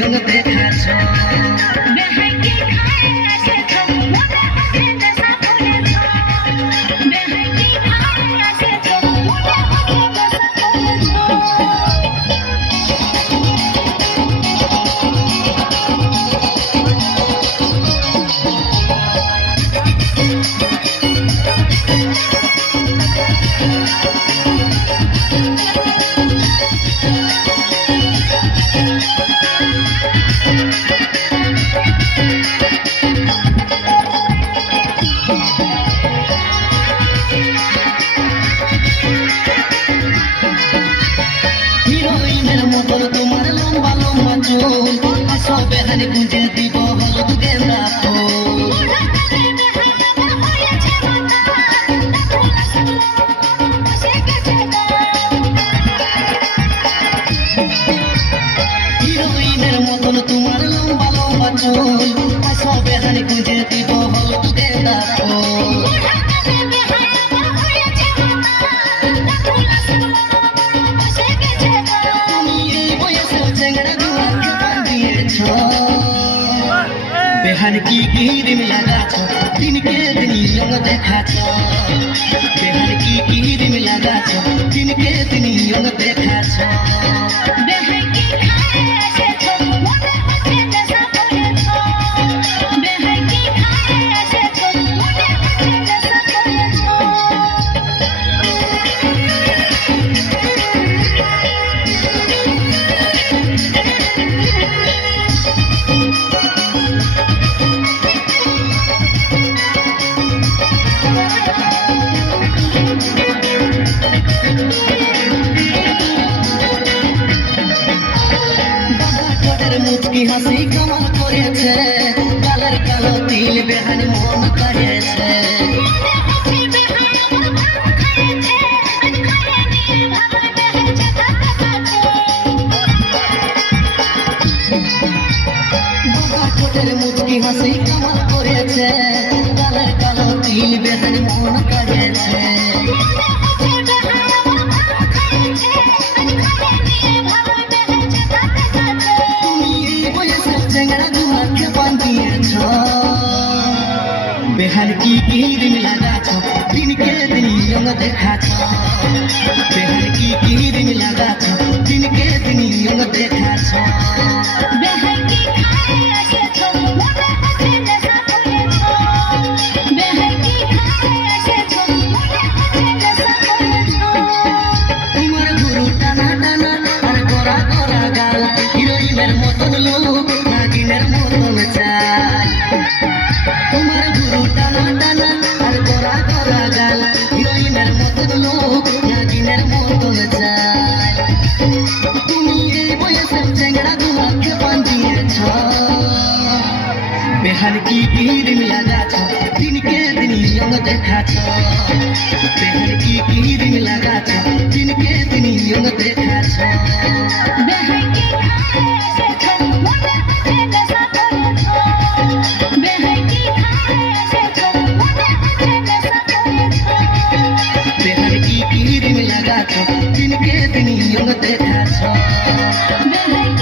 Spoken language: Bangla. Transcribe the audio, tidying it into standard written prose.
নিয়ম দেখাছ বেহাইকে খায় এসেছ মনে হচ্ছে নেশা করেছ বেহাইকে খায় এসেছ মনে হচ্ছে নেশা করেছ হিরোইনের মতন তোমার লম্বা লম্বা চুল আসো বেহানি গুঁজে দিব হলুদ গেন্দা ফুল হিরোইনের মতন তোমার লম্বা লম্বা চুল আসো বেহানি গুঁজে দিব হলুদ গেন্দা ফুল তুমি এই বয়সে চেংড়া গুয়াকে বাঁধিয়েছ বেহান কি কিরিম লাগাছ দিনকে দিন রঙ দেখাছ বেহান কি কিরিম লাগাছ দিনকে দিন রঙ দেখাছ বেহাইকে খায় এসেছ মনে হচ্ছে নেশা করেছ বেহাইকে খায় এসেছ মনে হচ্ছে নেশা করেছ ঠোঁটের মুচকি হাসি কামাল করেছে গালের কালো তিল বেহান মন কাড়েছে ঠোঁটের মুচকি হাসি কামাল করেছে গালের কালো তিল বেহান মন কাড়েছে তুমি এই বয়সে চেংড়া গুয়াকে বাঁধিয়েছ বেহান কি কিরিম লাগাছ দিনকে দিন রঙ দেখাছ বেহান কি কিরিম লাগাছ দিনকে দিন রঙ দেখাছ বেহাইকে খায় এসেছ মনে হচ্ছে নেশা করেছ বেহাইকে খায় এসেছ মনে হচ্ছে নেশা করেছ তোমার গুরু টানা টানা আর গোরা গোরা গাল হিরোইনের মতন লোক নাগিনের মতন চাল তোমার গুরু টানা টানা আর গোরা গোরা গাল হিরোইনের মতন লোক নাগিনের মতন চাল তুমি এই বয়সের চেংড়া গুয়াকে বাঁধিয়েছ বেহান কি কিরিম লাগাছ দিনকে দিন রঙ দেখাছ বেহান কি কিরিম লাগাছ দিনকে দিন রঙ দেখাছ বেহাইকে খায় এসেছ মনে হচ্ছে নেশা করেছ বেহাইকে খায় এসেছ মনে হচ্ছে নেশা করেছ বেহান কি কিরিম লাগাছ দিনকে দিন রঙ দেখাছ বেহাইকে